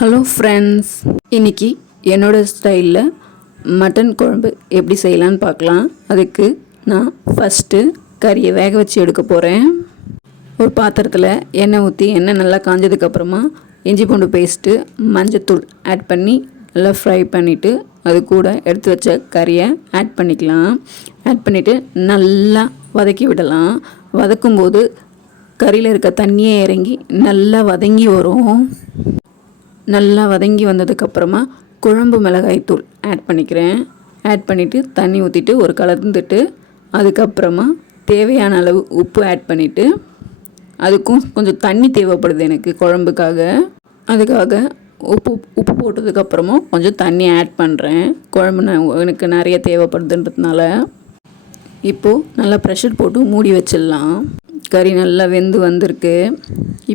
Hello friends, இன்றைக்கி என்னோடய ஸ்டைலில் மட்டன் குழம்பு எப்படி செய்யலான்னு பார்க்கலாம். அதுக்கு நான் ஃபஸ்ட்டு கறியை வேக வச்சு எடுக்க போகிறேன். ஒரு பாத்திரத்தில் எண்ணெய் ஊற்றி எண்ணெய் நல்லா காஞ்சதுக்கப்புறமா இஞ்சி பூண்டு பேஸ்ட்டு, மஞ்சத்தூள் ஆட் பண்ணி நல்லா ஃப்ரை பண்ணிவிட்டு அது கூட எடுத்து வச்ச கறியை ஆட் பண்ணிக்கலாம். ஆட் பண்ணிவிட்டு நல்லா வதக்கி விடலாம். வதக்கும்போது கறியில் இருக்க தண்ணியே இறங்கி நல்லா வதங்கி வரும். நல்லா வதங்கி வந்ததுக்கப்புறமா குழம்பு மிளகாய்த்தூள் ஆட் பண்ணிக்கிறேன். ஆட் பண்ணிவிட்டு தண்ணி ஊற்றிட்டு ஒரு கலந்துட்டு அதுக்கப்புறமா தேவையான அளவு உப்பு ஆட் பண்ணிவிட்டு, அதுக்கும் கொஞ்சம் தண்ணி தேவைப்படுது எனக்கு குழம்புக்காக. அதுக்காக உப்பு போட்டதுக்கப்புறமா கொஞ்சம் தண்ணி ஆட் பண்ணுறேன். குழம்பு எனக்கு நிறைய தேவைப்படுதுன்றதுனால. இப்போது நல்லா ப்ரெஷர் போட்டு மூடி வச்சிடலாம். கறி நல்லா வெந்து வந்திருக்கு.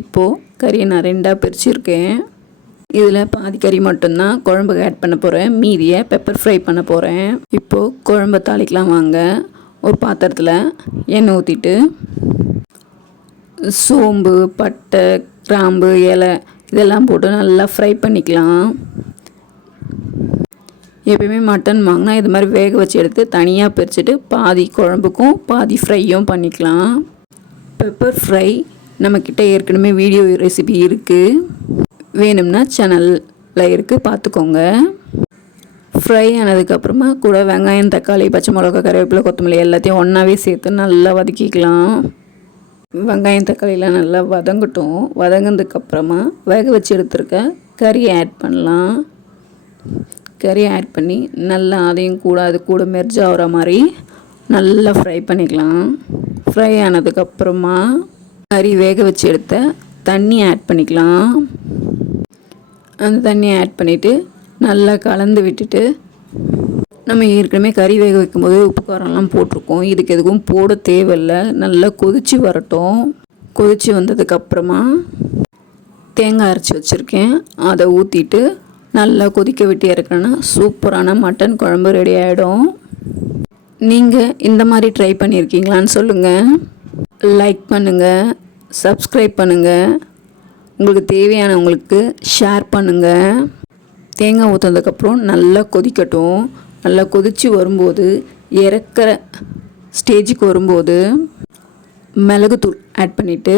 இப்போது கறியை நான் ரெண்டாக பிரிச்சுருக்கேன். இதில் பாதி கறி மட்டும்தான் குழம்புக்கு ஆட் பண்ண போகிறேன். மீதியை பெப்பர் ஃப்ரை பண்ண போகிறேன். இப்போது குழம்பை தாளிக்கலாம் வாங்க. ஒரு பாத்திரத்தில் எண்ணெய் ஊற்றிட்டு சோம்பு, பட்டை, கிராம்பு, இலை இதெல்லாம் போட்டு நல்லா ஃப்ரை பண்ணிக்கலாம். எப்பயுமே மட்டன் வாங்கினா இது மாதிரி வேக வச்சு எடுத்து தனியாக பிரிச்சுட்டு பாதி குழம்புக்கும் பாதி ஃப்ரையும் பண்ணிக்கலாம். பெப்பர் ஃப்ரை நம்மக்கிட்ட ஏற்கனவே வீடியோ ரெசிபி இருக்குது, வேணும்னா சேனலில் இருக்குது, பார்த்துக்கோங்க. ஃப்ரை ஆனதுக்கப்புறமா கூட வெங்காயம், தக்காளி, பச்சை மிளகா, கருவேப்பிலை, கொத்தமல்லி எல்லாத்தையும் ஒன்றாவே சேர்த்து நல்லா வதக்கிக்கலாம். வெங்காயம், தக்காளியெலாம் நல்லா வதங்கட்டும். வதங்கினதுக்கப்புறமா வேக வச்சு எடுத்துருக்க கறியை ஆட் பண்ணலாம். கறியை ஆட் பண்ணி நல்லா அதையும் கூட அது கூட மெர்ஜ் ஆகிற மாதிரி நல்லா ஃப்ரை பண்ணிக்கலாம். ஃப்ரை ஆனதுக்கப்புறமா கறி வேக வச்சு எடுத்த தண்ணி ஆட் பண்ணிக்கலாம். அந்த தண்ணியை ஆட் பண்ணிவிட்டு நல்லா கலந்து விட்டுட்டு, நம்ம ஏற்கனவே கறி வேக வைக்கும்போது உப்பு காரம்லாம் போட்டிருக்கோம், இதுக்கு எதுக்கும் போட தேவையில்லை. நல்லா கொதித்து வரட்டும். கொதித்து வந்ததுக்கப்புறமா தேங்காய் அரைச்சி வச்சுருக்கேன், அதை ஊற்றிட்டு நல்லா கொதிக்க விட்டு இறக்கணுன்னா சூப்பரான மட்டன் குழம்பு ரெடி ஆகிடும். நீங்கள் இந்த மாதிரி ட்ரை பண்ணியிருக்கீங்களான்னு சொல்லுங்கள். லைக் பண்ணுங்கள், சப்ஸ்கிரைப் பண்ணுங்கள், உங்களுக்கு தேவையானவங்களுக்கு ஷேர் பண்ணுங்கள். தேங்காய் ஊற்றினதுக்கப்புறம் நல்லா கொதிக்கட்டும். நல்லா கொதித்து வரும்போது இறக்குற ஸ்டேஜுக்கு வரும்போது மிளகுத்தூள் ஆட் பண்ணிவிட்டு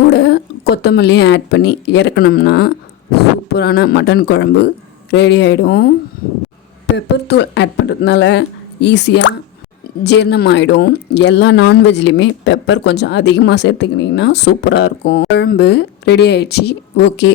கூட கொத்தமல்லியும் ஆட் பண்ணி இறக்கணும்னா சூப்பரான மட்டன் குழம்பு ரெடி ஆகிடும். பெப்பர் தூள் ஆட் பண்ணுறதுனால ஈஸியாக ஜீரணமாகிடும். எல்லா நான்வெஜ்லேயுமே பெப்பர் கொஞ்சம் அதிகமாக சேர்த்துக்கிட்டிங்கன்னா சூப்பராக இருக்கும். குழம்பு ரெடி ஆயிடுச்சு. ஓகே.